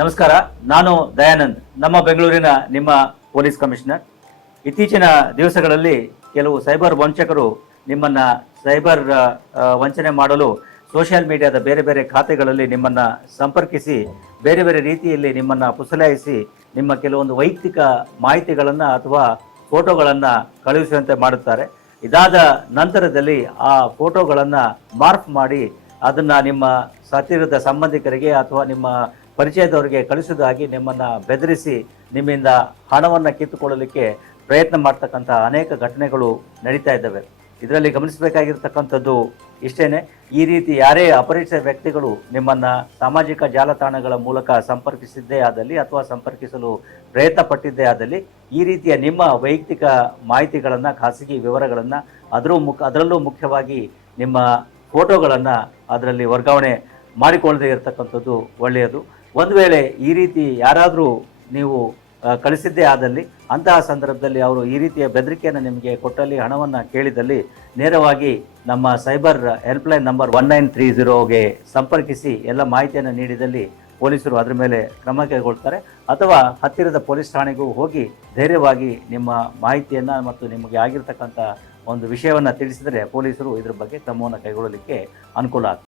ನಮಸ್ಕಾರ, ನಾನು ದಯಾನಂದ್, ನಮ್ಮ ಬೆಂಗಳೂರಿನ ನಿಮ್ಮ ಪೊಲೀಸ್ ಕಮಿಷನರ್. ಇತ್ತೀಚಿನ ದಿವಸಗಳಲ್ಲಿ ಕೆಲವು ಸೈಬರ್ ವಂಚಕರು ನಿಮ್ಮನ್ನ ಸೈಬರ್ ವಂಚನೆ ಮಾಡಲು ಸೋಷಿಯಲ್ ಮೀಡಿಯಾದ ಬೇರೆ ಬೇರೆ ಖಾತೆಗಳಲ್ಲಿ ನಿಮ್ಮನ್ನ ಸಂಪರ್ಕಿಸಿ, ಬೇರೆ ಬೇರೆ ರೀತಿಯಲ್ಲಿ ನಿಮ್ಮನ್ನ ಪುಸಲಾಯಿಸಿ, ನಿಮ್ಮ ಕೆಲವೊಂದು ವೈಯಕ್ತಿಕ ಮಾಹಿತಿಗಳನ್ನು ಅಥವಾ ಫೋಟೋಗಳನ್ನ ಕಳುಹಿಸುವಂತೆ ಮಾಡುತ್ತಾರೆ. ಇದಾದ ನಂತರದಲ್ಲಿ ಆ ಫೋಟೋಗಳನ್ನ ಮಾರ್ಫ್ ಮಾಡಿ, ಅದನ್ನ ನಿಮ್ಮ ಸತ್ತಿರದ ಸಂಬಂಧಿಕರಿಗೆ ಅಥವಾ ನಿಮ್ಮ ಪರಿಚಯದವರಿಗೆ ಕಳಿಸುವುದಾಗಿ ನಿಮ್ಮನ್ನು ಬೆದರಿಸಿ ನಿಮ್ಮಿಂದ ಹಣವನ್ನು ಕಿತ್ತುಕೊಳ್ಳಲಿಕ್ಕೆ ಪ್ರಯತ್ನ ಮಾಡ್ತಕ್ಕಂಥ ಅನೇಕ ಘಟನೆಗಳು ನಡೀತಾ ಇದ್ದಾವೆ. ಇದರಲ್ಲಿ ಗಮನಿಸಬೇಕಾಗಿರ್ತಕ್ಕಂಥದ್ದು ಇಷ್ಟೇ ಈ ರೀತಿ ಯಾರೇ ಅಪರಿಚಿತ ವ್ಯಕ್ತಿಗಳು ನಿಮ್ಮನ್ನು ಸಾಮಾಜಿಕ ಜಾಲತಾಣಗಳ ಮೂಲಕ ಸಂಪರ್ಕಿಸಿದ್ದೇ ಆದಲ್ಲಿ ಅಥವಾ ಸಂಪರ್ಕಿಸಲು ಪ್ರಯತ್ನ ಪಟ್ಟಿದ್ದೇ ಆದಲ್ಲಿ ಈ ರೀತಿಯ ನಿಮ್ಮ ವೈಯಕ್ತಿಕ ಮಾಹಿತಿಗಳನ್ನು, ಖಾಸಗಿ ವಿವರಗಳನ್ನು ಅದರೂ ಮುಖ, ಅದರಲ್ಲೂ ಮುಖ್ಯವಾಗಿ ನಿಮ್ಮ ಫೋಟೋಗಳನ್ನು ಅದರಲ್ಲಿ ವರ್ಗಾವಣೆ ಮಾಡಿಕೊಳ್ಳದೇ ಇರತಕ್ಕಂಥದ್ದು ಒಳ್ಳೆಯದು. ಒಂದು ವೇಳೆ ಈ ರೀತಿ ಯಾರಾದರೂ ನೀವು ಕಳಿಸಿದ್ದೇ ಆದಲ್ಲಿ, ಅಂತಹ ಸಂದರ್ಭದಲ್ಲಿ ಅವರು ಈ ರೀತಿಯ ಬೆದರಿಕೆಯನ್ನು ನಿಮಗೆ ಕೊಟ್ಟಲ್ಲಿ, ಹಣವನ್ನು ಕೇಳಿದಲ್ಲಿ ನೇರವಾಗಿ ನಮ್ಮ cyber helpline number one nine three ಜೀರೋಗೆ ಸಂಪರ್ಕಿಸಿ ಎಲ್ಲ ಮಾಹಿತಿಯನ್ನು ನೀಡಿದಲ್ಲಿ ಪೊಲೀಸರು ಅದರ ಮೇಲೆ ಕ್ರಮ ಕೈಗೊಳ್ತಾರೆ. ಅಥವಾ ಹತ್ತಿರದ ಪೊಲೀಸ್ ಠಾಣೆಗೂ ಹೋಗಿ ಧೈರ್ಯವಾಗಿ ನಿಮ್ಮ ಮಾಹಿತಿಯನ್ನು ಮತ್ತು ನಿಮಗೆ ಆಗಿರ್ತಕ್ಕಂಥ ಒಂದು ವಿಷಯವನ್ನು ತಿಳಿಸಿದರೆ ಪೊಲೀಸರು ಇದ್ರ ಬಗ್ಗೆ ಕ್ರಮವನ್ನು ಕೈಗೊಳ್ಳಲಿಕ್ಕೆ ಅನುಕೂಲ ಆಗ್ತದೆ.